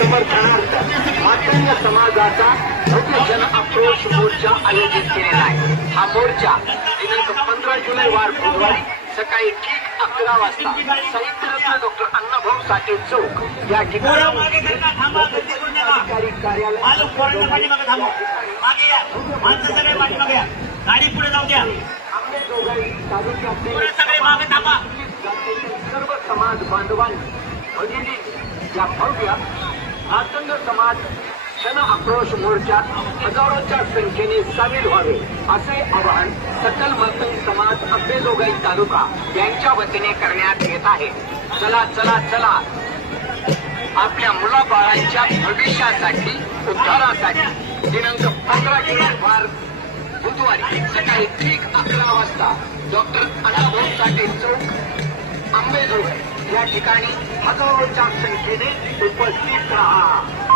समर्थनार्थ मातंग समाजाचा भव्य जन आक्रोश मोर्चा आयोजित केलेला आहे. हा मोर्चा दिनांक 15 जुलै वार बुधवारी सकाळी ठीक 11 वाजता साहित्यरत्न डॉक्टर अण्णाभाऊ साठे चौक या ठिकाणी अधिकारी कार्यालय गाडी पुढे जाऊ द्या. सर्व समाज बांधवांनी भगिनी या भव्य मातंग समाज जन आक्रोश मोर्चात हजारोच्या संख्येने सामील व्हावे असे आवाहन सकल मातंग समाज अंबेजोगाई तालुका यांच्या वतीने करण्यात येत आहे. चला चला चला आपल्या मुलाबाळांच्या भविष्यासाठी उद्धारासाठी दिनांक 15 जुलै वार बुधवारी सकाळी ठीक 11 वाजता डॉक्टर अण्णाभाऊ साठे चौक अंबेजोगाई या ठिकाणी हजारोच्या संख्येने उपस्थित राहा.